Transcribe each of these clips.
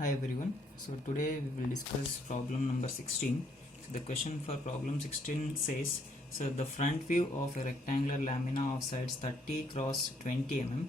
Hi everyone. So today we will discuss problem number 16. So the question for problem 16 says, so the front view of a rectangular lamina of sides 30 cross 20 mm,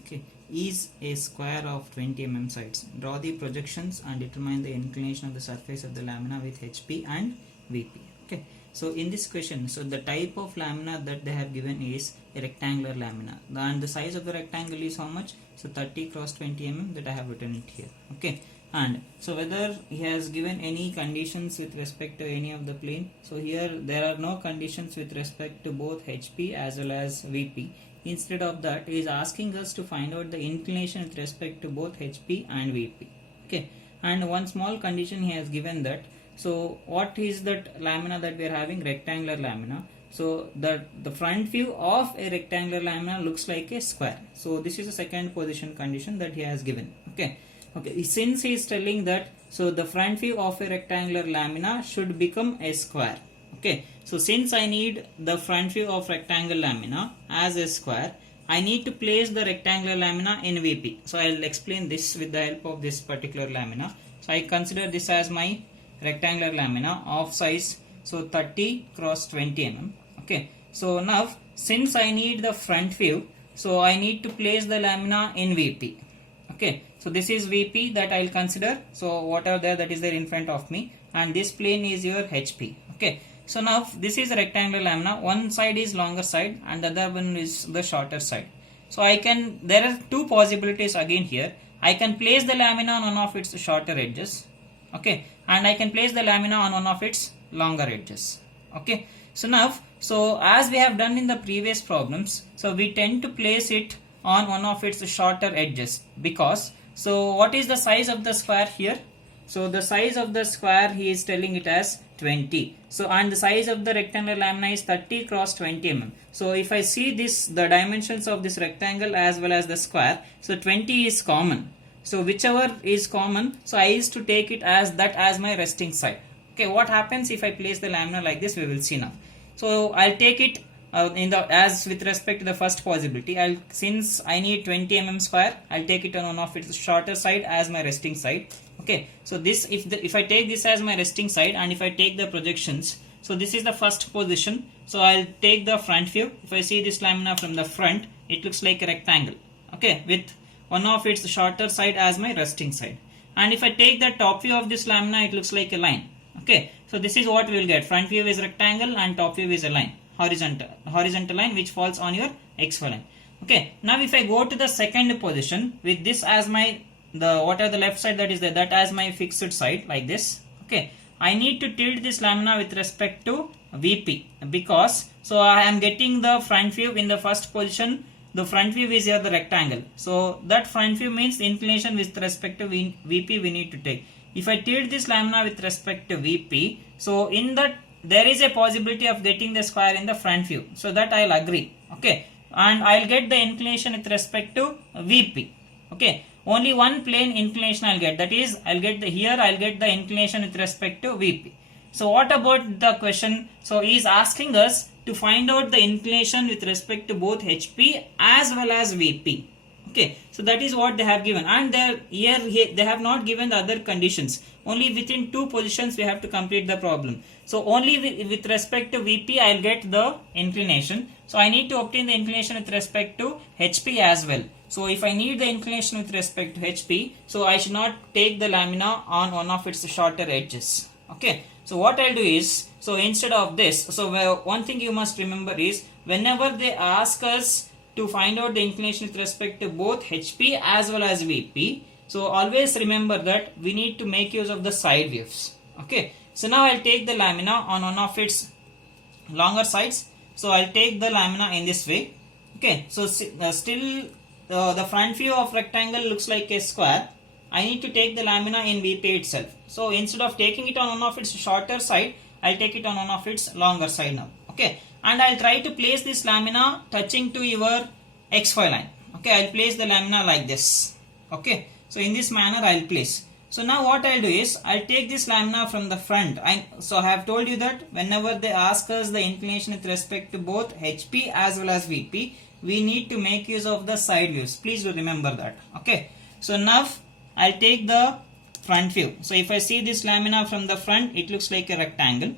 okay, is a square of 20 mm sides. Draw the projections and determine the inclination of the surface of the lamina with HP and VP. Okay. So in this question, so the type of lamina that they have given is a rectangular lamina, and the size of the rectangle is how much? So 30 cross 20 mm, that I have written it here. Okay. And so whether he has given any conditions with respect to any of the plane, so here there are no conditions with respect to both HP as well as VP. Instead of that, he is asking us to find out the inclination with respect to both HP and VP. Okay. And one small condition he has given that, so what is that lamina that we are having? Rectangular lamina. So the front view of a rectangular lamina looks like a square. So this is the second position condition that he has given. Okay. Okay, since he is telling that, so the front view of a rectangular lamina should become a square. Okay, so since I need the front view of rectangular lamina as a square, I need to place the rectangular lamina in VP. So I will explain this with the help of this particular lamina. So I consider this as my rectangular lamina of size, so 30 cross 20 mm. Okay, so now since I need the front view, so I need to place the lamina in VP. Okay, so this is VP that I will consider. So whatever there that is there in front of me, and this plane is your HP. Okay, so now this is a rectangular lamina. One side is longer side and the other one is the shorter side. So there are two possibilities again here. I can place the lamina on one of its shorter edges. Okay, and I can place the lamina on one of its longer edges. Okay, so now, so as we have done in the previous problems, so we tend to place it on one of its shorter edges, because, so what is the size of the square here? So the size of the square he is telling it as 20. So and the size of the rectangular lamina is 30 cross 20 mm. So if I see this, the dimensions of this rectangle as well as the square, so 20 is common. So whichever is common, so I used to take it as that as my resting side. Okay, what happens if I place the lamina like this? We will see now. So I'll take it as with respect to the first possibility, since I need 20 mm square, I'll take it on one of its shorter side as my resting side. Okay, so this if I take this as my resting side, and if I take the projections, so this is the first position. So I'll take the front view. If I see this lamina from the front, it looks like a rectangle. Okay, with one of its shorter side as my resting side. And if I take the top view of this lamina, it looks like a line. Okay, so this is what we will get. Front view is rectangle and top view is a line. Horizontal line which falls on your XY line. Okay, now if I go to the second position with this as my the left side that is there, that as my fixed side like this. Okay, I need to tilt this lamina with respect to VP, because so I am getting the front view in the first position. The front view is here the rectangle, so that front view means the inclination with respect to VP we need to take. If I tilt this lamina with respect to VP, so in that there is a possibility of getting the square in the front view, so that I'll agree. Okay, and I'll get the inclination with respect to VP. Okay, only one plane inclination I'll get, that is I'll get the inclination with respect to VP. So what about the question? So he is asking us to find out the inclination with respect to both HP as well as VP. Okay, so that is what they have given, and they have not given the other conditions. Only within two positions we have to complete the problem. So only with respect to VP I will get the inclination. So I need to obtain the inclination with respect to HP as well. So if I need the inclination with respect to HP, so I should not take the lamina on one of its shorter edges. Okay, so what I'll do is, so instead of this, so one thing you must remember is, whenever they ask us to find out the inclination with respect to both HP as well as VP, so always remember that we need to make use of the side views. Okay, so now I'll take the lamina on one of its longer sides. So I'll take the lamina in this way. Okay, so still the front view of rectangle looks like a square. I need to take the lamina in VP itself. So instead of taking it on one of its shorter side, I'll take it on one of its longer side now. Okay, and I'll try to place this lamina touching to your XY line. Okay, I'll place the lamina like this. Okay, so in this manner I'll place. So now what I'll do is, I'll take this lamina from the front. So I have told you that whenever they ask us the inclination with respect to both HP as well as VP, we need to make use of the side views. Please do remember that. Okay, so now I'll take the front view. So if I see this lamina from the front, it looks like a rectangle.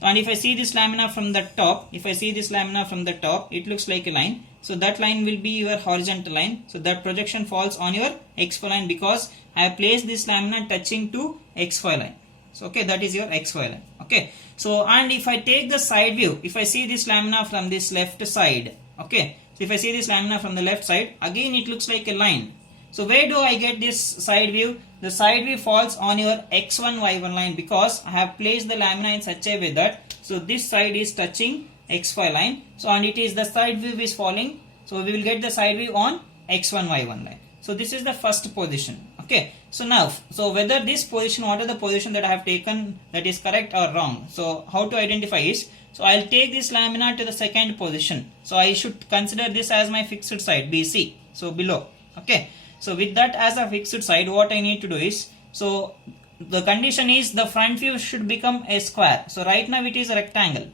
And if I see this lamina from the top, it looks like a line. So that line will be your horizontal line. So that projection falls on your XY line because I have placed this lamina touching to XY line. So okay, that is your XY line. Okay. So and if I take the side view, if I see this lamina from this left side, okay. So if I see this lamina from the left side, again it looks like a line. So where do I get this side view? The side view falls on your X1 Y1 line because I have placed the lamina in such a way that so this side is touching XY line. So and it is the side view is falling. So we will get the side view on X1 Y1 line. So this is the first position. Okay. So now, so whether this position, what are the position that I have taken that is correct or wrong? So how to identify is, so I'll take this lamina to the second position. So I should consider this as my fixed side BC. So below. Okay. So with that as a fixed side, what I need to do is, so the condition is the front view should become a square. So right now it is a rectangle.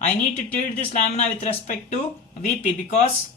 I need to tilt this lamina with respect to VP because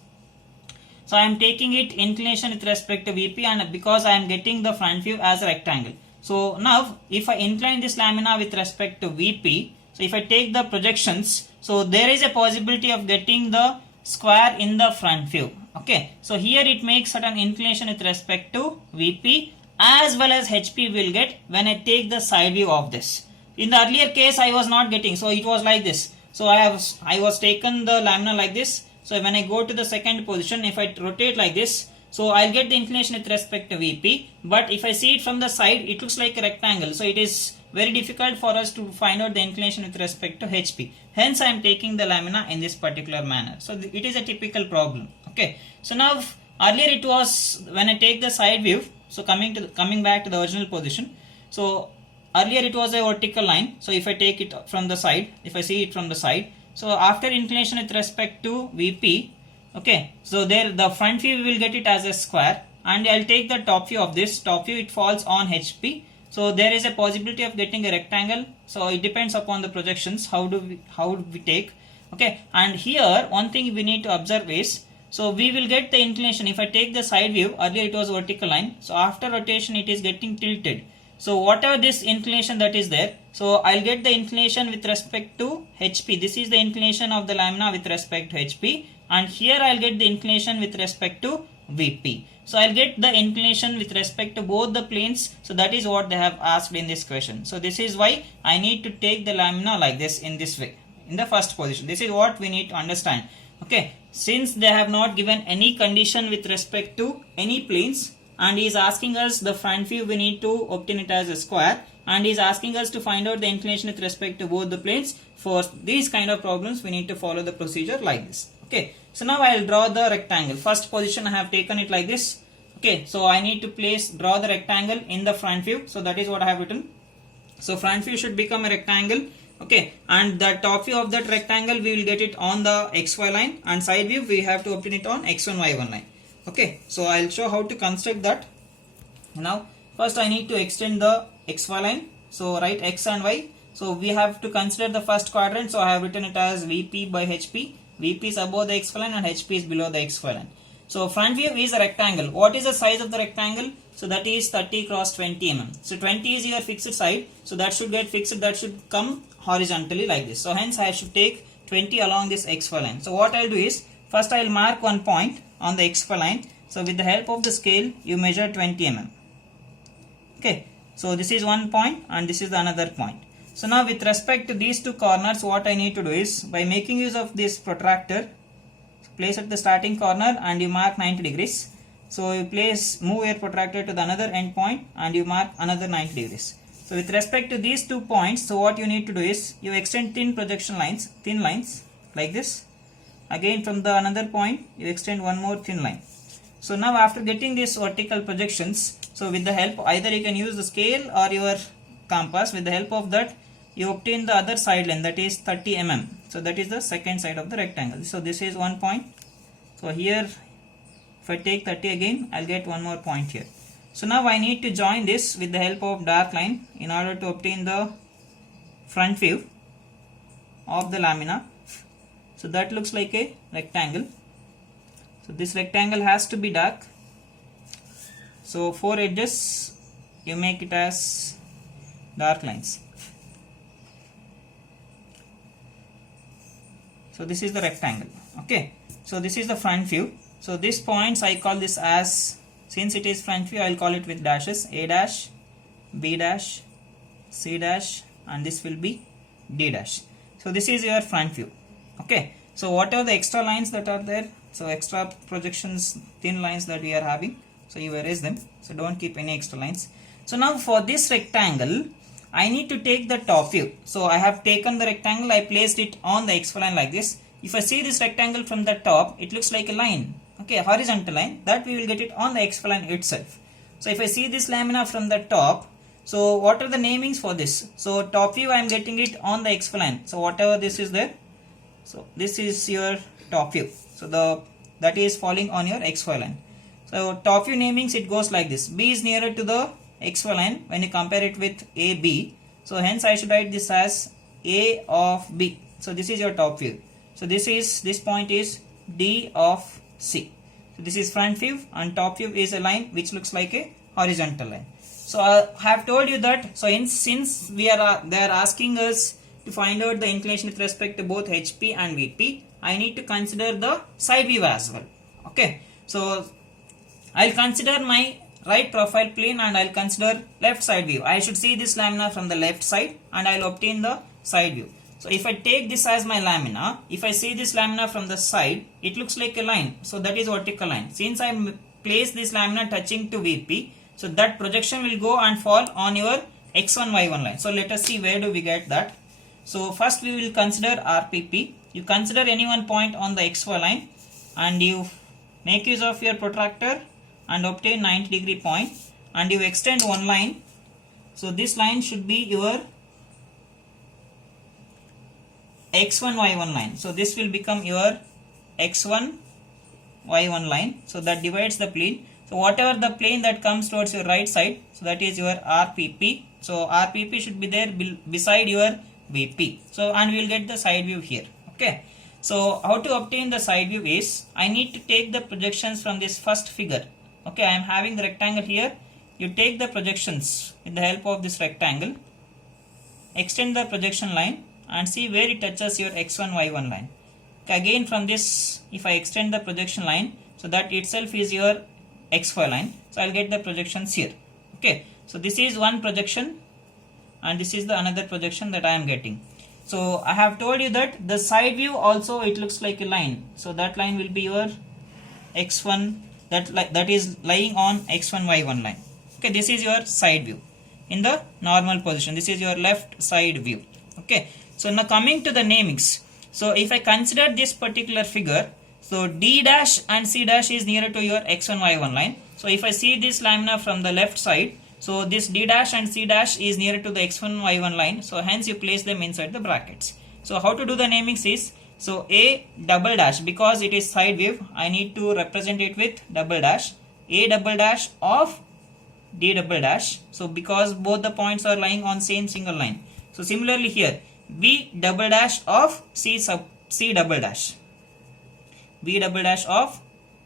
so I am taking it inclination with respect to VP and because I am getting the front view as a rectangle. So now if I incline this lamina with respect to VP, so if I take the projections, so there is a possibility of getting the square in the front view. Okay, so here it makes certain inclination with respect to VP as well as HP will get when I take the side view of this. In the earlier case I was not getting, so it was like this. So I was taken the lamina like this. So when I go to the second position, if I rotate like this, so I'll get the inclination with respect to VP. But if I see it from the side, it looks like a rectangle. So it is very difficult for us to find out the inclination with respect to HP. Hence I am taking the lamina in this particular manner. So it is a typical problem. Okay. So now earlier it was when I take the side view. So coming back to the original position. So earlier it was a vertical line. So if I take it from the side, if I see it from the side. So after inclination with respect to VP, okay, so there the front view we will get it as a square and I'll take the top view of this. Top view it falls on HP. So there is a possibility of getting a rectangle. So it depends upon the projections. How do we take? Okay, and here one thing we need to observe is, so we will get the inclination. If I take the side view, earlier it was vertical line. So after rotation it is getting tilted. So whatever this inclination that is there, so I'll get the inclination with respect to HP. This is the inclination of the lamina with respect to HP. And here I'll get the inclination with respect to VP. So I'll get the inclination with respect to both the planes. So that is what they have asked in this question. So this is why I need to take the lamina like this in this way. In the first position. This is what we need to understand. Okay. Since they have not given any condition with respect to any planes, and he is asking us the front view, we need to obtain it as a square, and he is asking us to find out the inclination with respect to both the planes. For these kind of problems we need to follow the procedure like this. Okay, so now I will draw the rectangle. First position I have taken it like this. Okay, so I need to draw the rectangle in the front view. So that is what I have written. So front view should become a rectangle. Okay, and the top view of that rectangle we will get it on the XY line, and side view we have to obtain it on X1 Y1 line. Okay, so I'll show how to construct that. Now first I need to extend the XY line. So write X and Y. So we have to consider the first quadrant. So I have written it as VP by HP. VP is above the XY line and HP is below the XY line. So front view is a rectangle. What is the size of the rectangle? So that is 30 cross 20 mm. So 20 is your fixed side. So that should get fixed. That should come horizontally like this. So hence I should take 20 along this XY line. So what I'll do is, first I'll mark one point on the XY line. So with the help of the scale, you measure 20 mm. Okay. So this is one point and this is another point. So now with respect to these two corners, what I need to do is, by making use of this protractor, place at the starting corner and you mark 90 degrees. So you move your protractor to the another end point and you mark another 90 degrees. So with respect to these 2 points, so what you need to do is, you extend thin lines like this. Again from the another point, you extend one more thin line. So now after getting these vertical projections, so with the help, either you can use the scale or your compass. With the help of that, you obtain the other side line, that is 30 mm. So that is the second side of the rectangle. So this is one point. So here if I take 30 again, I'll get one more point here. So now I need to join this with the help of dark line in order to obtain the front view of the lamina. So that looks like a rectangle. So this rectangle has to be dark. So 4 edges you make it as dark lines. So this is the rectangle. Okay, so this is the front view. So these points I call this as, since it is front view, I will call it with dashes: A dash, B dash, C dash, and this will be D dash. So this is your front view. Okay, so whatever the extra lines that are there, so extra projections, thin lines that we are having, so you erase them. So don't keep any extra lines. So now for this rectangle, I need to take the top view. So I have taken the rectangle, I placed it on the XY line like this. If I see this rectangle from the top, it looks like a line, okay, a horizontal line, that we will get it on the XY line itself. So if I see this lamina from the top, so what are the namings for this? So top view I am getting it on the XY line. So whatever this is there, so this is your top view. So that is falling on your XY line. So top view namings, it goes like this: B is nearer to the XY line when you compare it with AB. So hence I should write this as A of B. So this is your top view. So this point is D of C. So this is front view, and top view is a line which looks like a horizontal line. So I have told you that, so since they are asking us to find out the inclination with respect to both HP and VP, I need to consider the side view as well. Okay, so I'll consider my right profile plane and I'll consider left side view. I should see this lamina from the left side and I'll obtain the side view. So if I take this as my lamina, if I see this lamina from the side, it looks like a line. So that is vertical line. Since I place this lamina touching to VP, so that projection will go and fall on your X1, Y1 line. So let us see where do we get that. So first we will consider RPP. You consider any one point on the XY line and you make use of your protractor and obtain 90-degree point, and you extend one line. So this line should be your X1, Y1 line. So this will become your X1, Y1 line. So that divides the plane. So whatever the plane that comes towards your right side, so that is your RPP. So RPP should be there beside your VP. So and we will get the side view here. Okay. So how to obtain the side view is, I need to take the projections from this first figure. Okay, I am having the rectangle here. You take the projections with the help of this rectangle, extend the projection line and see where it touches your X1, Y1 line. Okay, again from this, if I extend the projection line, so that itself is your XY line. So I'll get the projections here. Okay, so this is one projection and this is the another projection that I am getting. So I have told you that the side view also, it looks like a line. So that line will be your X1, that is lying on X1, Y1 line. Okay, this is your side view in the normal position. This is your left side view. Okay, so now coming to the namings. So if I consider this particular figure, so D dash and C dash is nearer to your X1, Y1 line. So if I see this lamina from the left side, so this D dash and C dash is nearer to the X1, Y1 line. So hence you place them inside the brackets. So how to do the namings is, so A double dash, because it is side view, I need to represent it with double dash. A double dash of D double dash. So because both the points are lying on same single line. So similarly here, B double dash of C double dash. B double dash of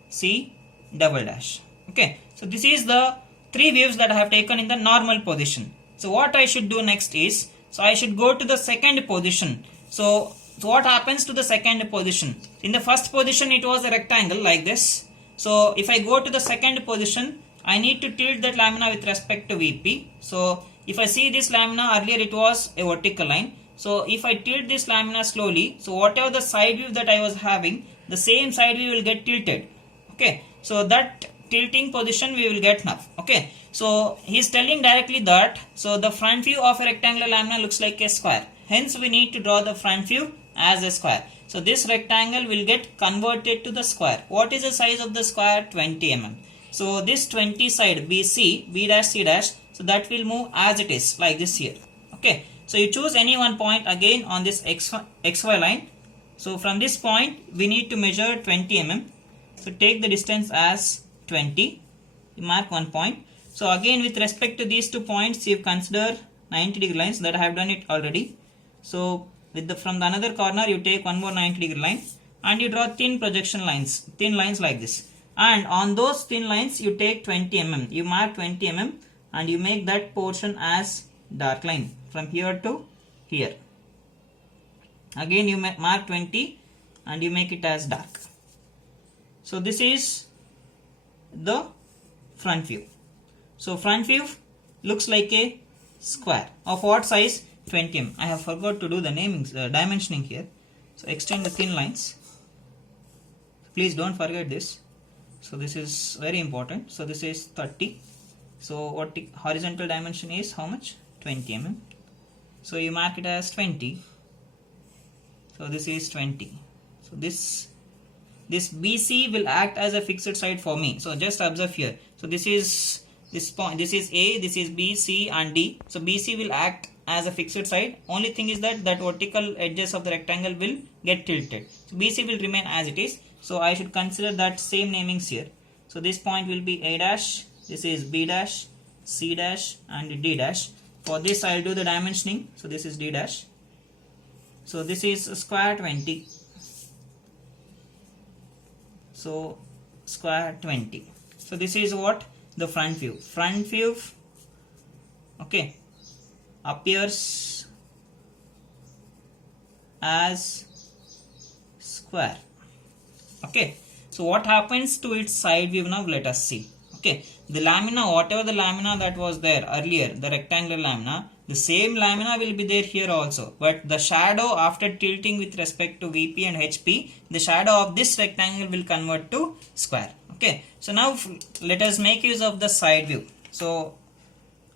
C double dash. Okay, so this is the three views that I have taken in the normal position. So what I should do next is, so I should go to the second position. So what happens to the second position? In the first position it was a rectangle like this. So if I go to the second position, I need to tilt that lamina with respect to VP. So if I see this lamina, earlier it was a vertical line. So if I tilt this lamina slowly, so whatever the side view that I was having, the same side view will get tilted. Okay, so that tilting position we will get now. Okay, so he is telling directly that, so the front view of a rectangular lamina looks like a square. Hence we need to draw the front view as a square. So this rectangle will get converted to the square. What is the size of the square? 20 mm. So this 20 side BC, B dash C dash, so that will move as it is like this here. Okay, so you choose any one point again on this XY line. So from this point we need to measure 20 mm. So take the distance as 20. You mark one point. So again with respect to these 2 points, you consider 90-degree lines, that I have done it already. So from the another corner you take one more 90-degree line and you draw thin projection lines, thin lines like this. And on those thin lines you take 20 mm. You mark 20 mm and you make that portion as dark line from here to here. Again you mark 20 and you make it as dark. So this is the front view. So front view looks like a square of what size? 20 mm. I have forgot to do the dimensioning here. So extend the thin lines. Please don't forget this. So this is very important. So this is 30. So what horizontal dimension is how much? 20 mm. So you mark it as 20. So this is 20. So this BC will act as a fixed side for me. So just observe here. So this is this point. This is A. This is B, C, and D. So BC will act as a fixed side. Only thing is that vertical edges of the rectangle will get tilted. So BC will remain as it is. So I should consider that same namings here. So this point will be A dash. This is B dash, C dash, and D dash. For this I will do the dimensioning. So this is D dash. So this is square 20. So square 20. So this is what the front view. Front view, okay, appears as square. Okay. So what happens to its side view now? Let us see. Okay, the lamina, whatever the lamina that was there earlier, the rectangular lamina, the same lamina will be there here also. But the shadow after tilting with respect to VP and HP, the shadow of this rectangle will convert to square. Okay, so now let us make use of the side view. So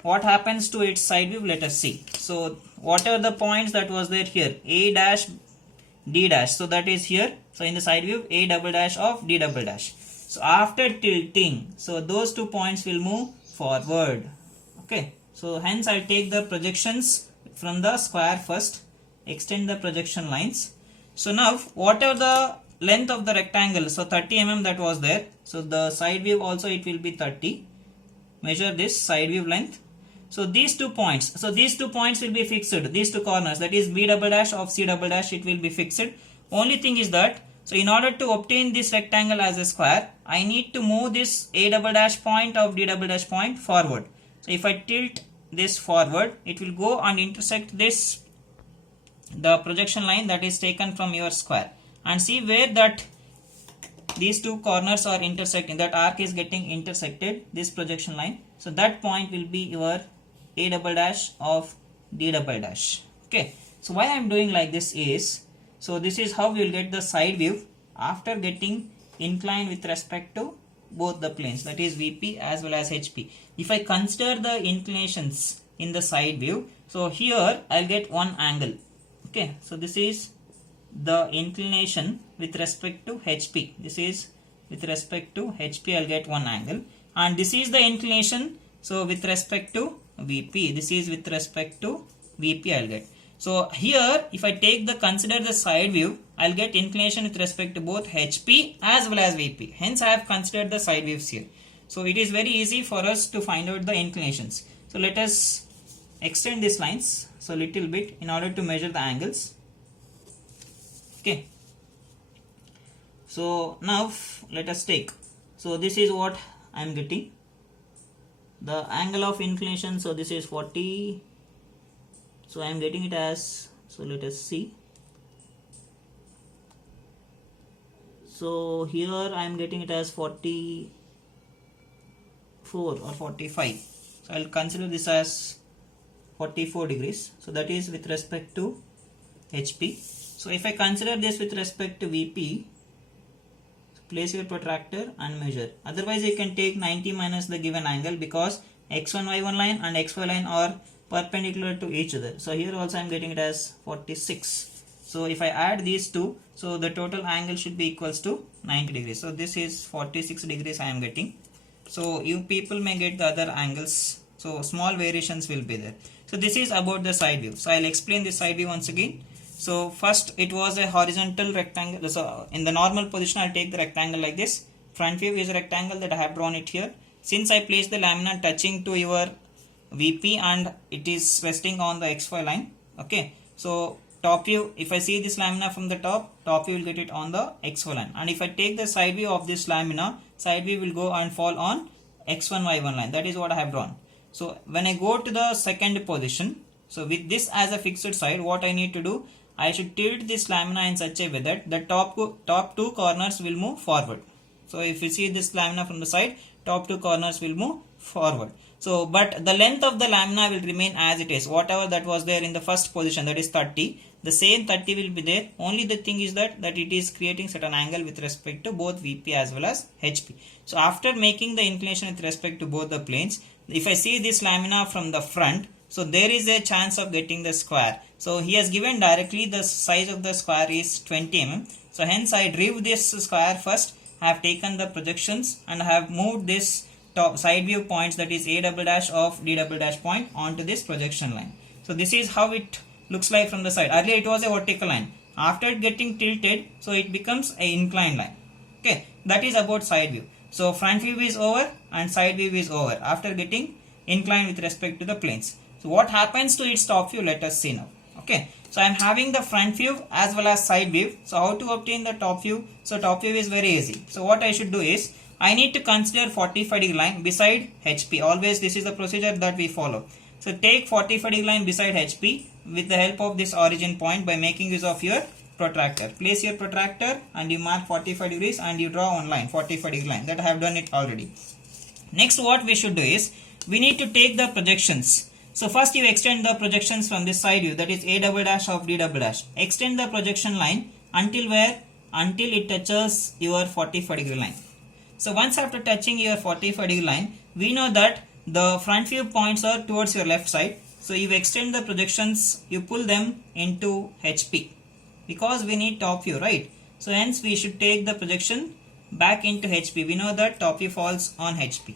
what happens to its side view? Let us see. So what are the points that was there here? A dash, D dash. So that is here. So in the side view, A double dash of D double dash. So after tilting, so those 2 points will move forward. Okay. So hence I'll take the projections from the square first. Extend the projection lines. So now whatever the length of the rectangle, so 30 mm that was there. So the side view also it will be 30. Measure this side view length. So these 2 points. So these 2 points will be fixed. These 2 corners, that is B double dash of C double dash, it will be fixed. Only thing is that, so in order to obtain this rectangle as a square, I need to move this A double dash point of D double dash point forward. So if I tilt this forward, it will go and intersect this, the projection line that is taken from your square, and see where that these 2 corners are intersecting, that arc is getting intersected, this projection line. So that point will be your A double dash of D double dash. Okay. So why I am doing like this is, so this is how we will get the side view after getting inclined with respect to both the planes, that is VP as well as HP. If I consider the inclinations in the side view, so here I'll get one angle. Okay, so this is the inclination with respect to HP. This is with respect to HP, I'll get one angle, and this is the inclination. So with respect to VP, this is with respect to VP, I'll get. So here, if I take consider the side view, I'll get inclination with respect to both HP as well as VP. Hence, I have considered the side views here. So it is very easy for us to find out the inclinations. So let us extend these lines so little bit in order to measure the angles. Okay. So now let us take. So this is what I am getting. The angle of inclination. So this is 40. So I am getting it as, so let us see. So here I am getting it as 44 or 45. So I will consider this as 44 degrees. So that is with respect to HP. So if I consider this with respect to VP, place your protractor and measure. Otherwise you can take 90 minus the given angle, because x1 y1 line and xy line are perpendicular to each other. So here also I am getting it as 46. So if I add these two, so the total angle should be equals to 90 degrees. So this is 46 degrees I am getting. So you people may get the other angles. So small variations will be there. So this is about the side view. So I will explain this side view once again. So first it was a horizontal rectangle. So in the normal position I will take the rectangle like this. Front view is a rectangle that I have drawn it here. Since I place the lamina touching to your VP and it is resting on the XY line. Okay. So top view, if I see this lamina from the top view will get it on the XY line. And if I take the side view of this lamina, side view will go and fall on X1 Y1 line. That is what I have drawn. So when I go to the second position, so with this as a fixed side, what I need to do, I should tilt this lamina in such a way that the top two corners will move forward. So if you see this lamina from the side, top two corners will move forward. So but the length of the lamina will remain as it is. Whatever that was there in the first position, that is 30, the same 30 will be there. Only the thing is that it is creating certain angle with respect to both VP as well as HP. So after making the inclination with respect to both the planes, if I see this lamina from the front, so there is a chance of getting the square. So he has given directly the size of the square is 20 mm. So hence I drew this square first. I have taken the projections and I have moved this top side view points, that is A double dash of D double dash point, onto this projection line. So this is how it looks like from the side. Earlier it was a vertical line. After getting tilted, so it becomes a inclined line. Okay, that is about side view. So front view is over and side view is over after getting inclined with respect to the planes. So what happens to its top view, let us see now. Okay, so I am having the front view as well as side view. So how to obtain the top view? So top view is very easy. So what I should do is, I need to consider 45 degree line beside HP. Always this is the procedure that we follow. So take 45 degree line beside HP with the help of this origin point by making use of your protractor. Place your protractor and you mark 45 degrees and you draw one line, 45 degree line. That I have done it already. Next what we should do is, we need to take the projections. So first you extend the projections from this side view, that is A double dash of D double dash. Extend the projection line until where? Until it touches your 45 degree line. So once after touching your 45 degree line, we know that the front view points are towards your left side. So you extend the projections, you pull them into HP because we need top view, right? So hence we should take the projection back into HP. We know that top view falls on HP.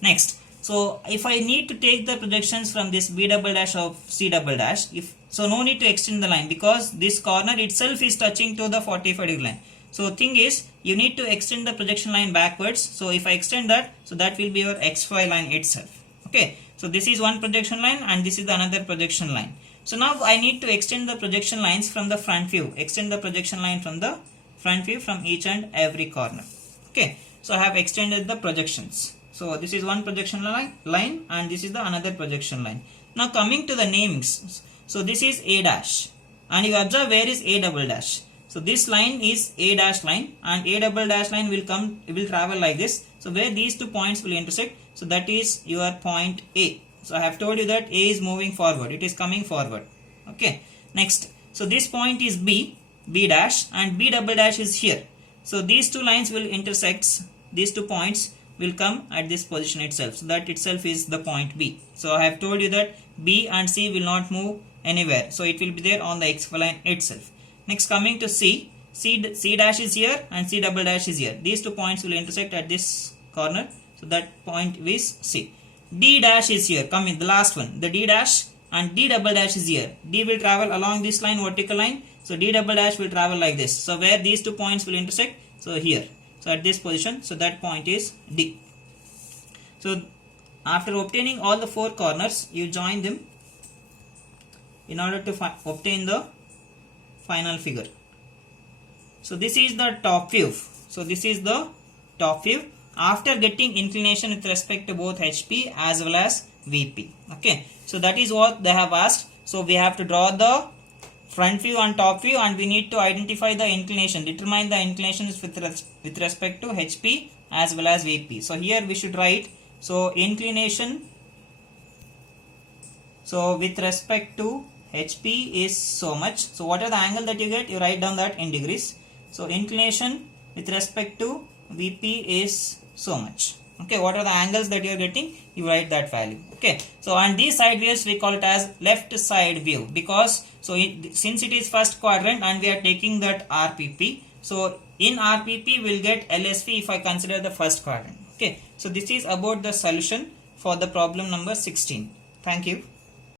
Next, so if I need to take the projections from this B double dash of C double dash, so no need to extend the line because this corner itself is touching to the 45 degree line. So thing is, you need to extend the projection line backwards. So if I extend that, so that will be your XY line itself. Okay, so this is one projection line and this is the another projection line. So now I need to extend the projection lines from the front view. Extend the projection line from the front view from each and every corner. Okay, so I have extended the projections. So this is one projection line and this is the another projection line. Now coming to the namings. So this is A dash and you observe where is A double dash. So this line is A dash line and A double dash line will travel like this. So where these two points will intersect, so that is your point A. So I have told you that A is moving forward, it is coming forward. Okay, next, so this point is B dash and B double dash is here. So these two lines will intersect, these 2 points will come at this position itself. So that itself is the point B. So I have told you that B and C will not move anywhere. So it will be there on the XY line itself. Next coming to C dash is here and C double dash is here. These 2 points will intersect at this corner. So that point is C. D dash is here, coming the last one. The D dash and D double dash is here. D will travel along this line, vertical line. So D double dash will travel like this. So where these 2 points will intersect, so here. So at this position, so that point is D. So after obtaining all the 4 corners, you join them in order to obtain the final figure. So this is the top view. So this is the top view after getting inclination with respect to both HP as well as VP. Okay, so that is what they have asked. So we have to draw the front view and top view and we need to identify the inclination, determine the inclinations with respect to HP as well as VP. So here we should write, so inclination, so with respect to HP is so much. So what are the angle that you get? You write down that in degrees. So inclination with respect to VP is so much. Okay, what are the angles that you are getting? You write that value. Okay, so and these side views we call it as left side view because since it is first quadrant and we are taking that RPP, so in RPP we'll get LSV if I consider the first quadrant. Okay, so this is about the solution for the problem number 16. Thank you.